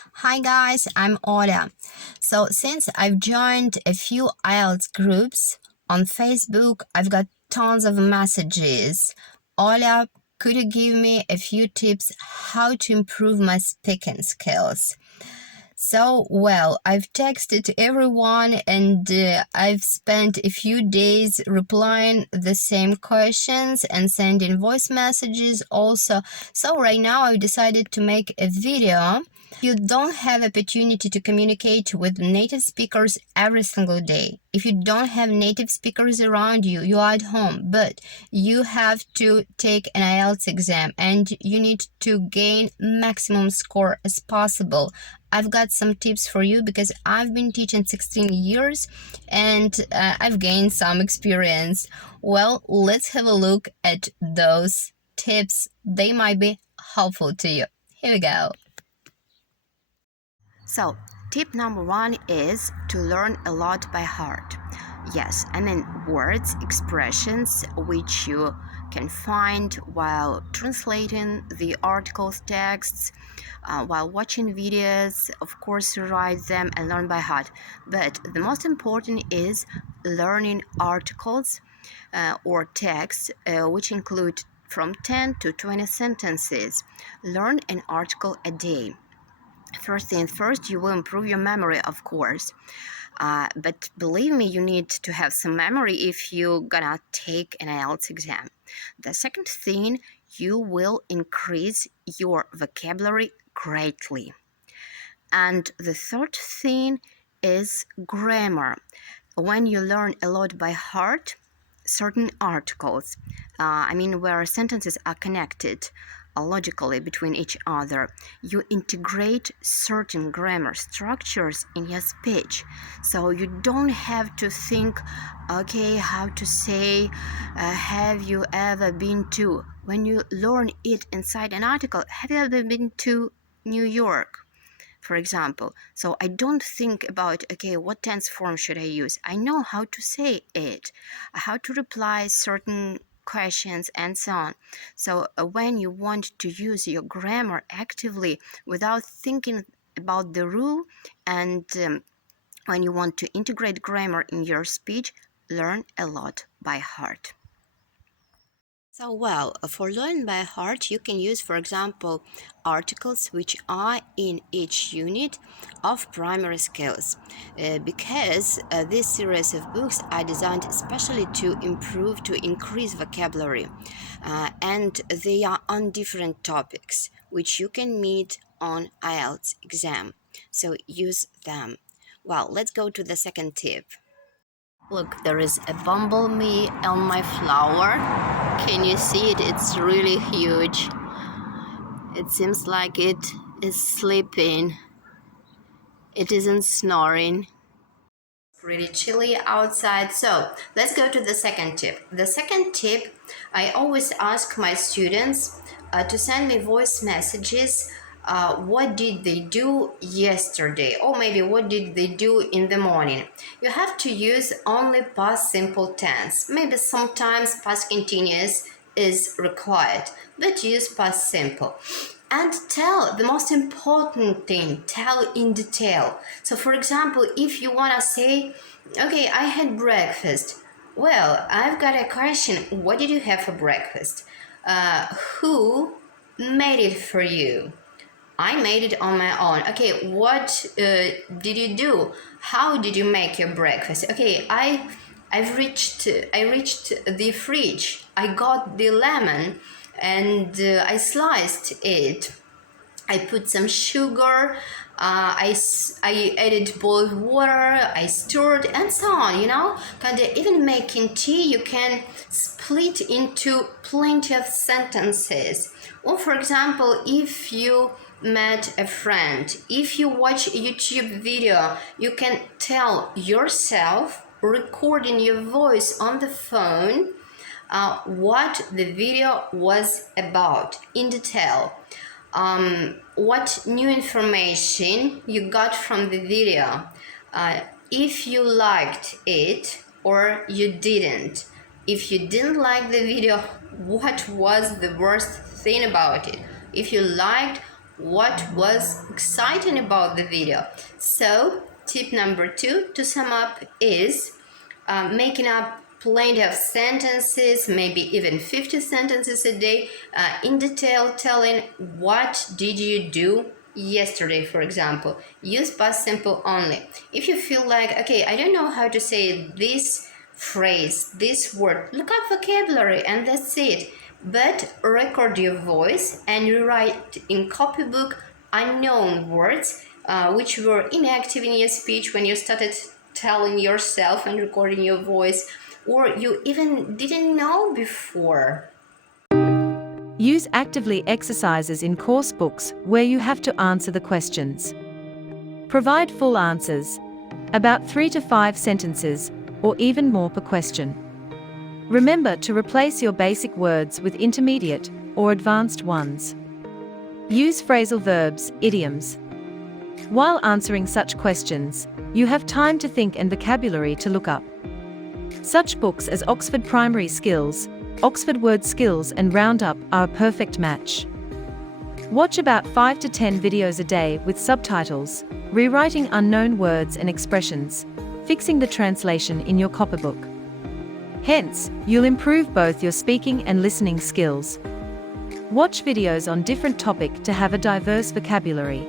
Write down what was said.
Hi guys, I'm Ola. So since I've joined a few IELTS groups on Facebook, I've got tons of messages. Ola, could you give me a few tips how to improve my speaking skills? So, I've texted everyone and I've spent a few days replying the same questions and sending voice messages also. So right now I've decided to make a video. You don't have opportunity to communicate with native speakers every single day. If you don't have native speakers around you, you are at home, but you have to take an IELTS exam and you need to gain maximum score as possible. I've got some tips for you because I've been teaching 16 years and I've gained some experience. Well, let's have a look at those tips. They might be helpful to you. Here we go. So, tip number one is to learn a lot by heart. Yes, I mean words, expressions which you can find while translating the articles, texts, while watching videos. Of course, write them and learn by heart. But the most important is learning articles or texts which include from 10 to 20 sentences. Learn an article a day. First thing first, you will improve your memory, of course. But believe me, you need to have some memory if you're gonna take an IELTS exam. The second thing, you will increase your vocabulary greatly. And the third thing is grammar. When you learn a lot by heart, certain articles, where sentences are connected logically between each other, you integrate certain grammar structures in your speech. So you don't have to think, okay, how to say, have you ever been to? When you learn it inside an article, have you ever been to New York? For example, so I don't think about, okay, what tense form should I use? I know how to say it, how to reply certain questions and so on. So when you want to use your grammar actively without thinking about the rule, and when you want to integrate grammar in your speech, learn a lot by heart. So, for learning by heart, you can use, for example, articles which are in each unit of primary skills, because this series of books are designed especially to increase vocabulary, and they are on different topics which you can meet on IELTS exam. So use them. Well, let's go to the second tip. Look, there is a bumblebee on my flower. Can you see it? It's really huge. It seems like it is sleeping. It isn't snoring. Pretty chilly outside. So let's go to the second tip. The second tip, I always ask my students to send me voice messages. What did they do yesterday, or maybe what did they do in the morning? You have to use only past simple tense. Maybe sometimes past continuous is required, but use past simple. And tell the most important thing, tell in detail. So for example, if you want to say, okay, I had breakfast. Well, I've got a question. What did you have for breakfast? Who made it for you? I made it on my own. Okay, what did you do? How did you make your breakfast? Okay, I reached the fridge. I got the lemon and I sliced it. I put some sugar, I added boiled water, I stirred, and so on, Kind of even making tea, you can split into plenty of sentences. Or for example, if you met a friend, if you watch a YouTube video, you can tell yourself, recording your voice on the phone, what the video was about in detail. What new information you got from the video, if you liked it or you didn't. If you didn't like the video, what was the worst thing about it? If you liked, what was exciting about the video. So tip number 2 to sum up is making up plenty of sentences, maybe even 50 sentences a day, in detail, telling what did you do yesterday, for example. Use past simple only. If you feel like, okay, I don't know how to say this phrase, this word, look up vocabulary and that's it. But record your voice and rewrite in copybook unknown words which were inactive in your speech when you started telling yourself and recording your voice, or you even didn't know before. Use actively exercises in course books where you have to answer the questions. Provide full answers, about 3 to 5 sentences, or even more per question. Remember to replace your basic words with intermediate or advanced ones. Use phrasal verbs, idioms. While answering such questions, you have time to think and vocabulary to look up. Such books as Oxford Primary Skills, Oxford Word Skills and Roundup are a perfect match. Watch about 5 to 10 videos a day with subtitles, rewriting unknown words and expressions, fixing the translation in your copybook. Hence, you'll improve both your speaking and listening skills. Watch videos on different topics to have a diverse vocabulary.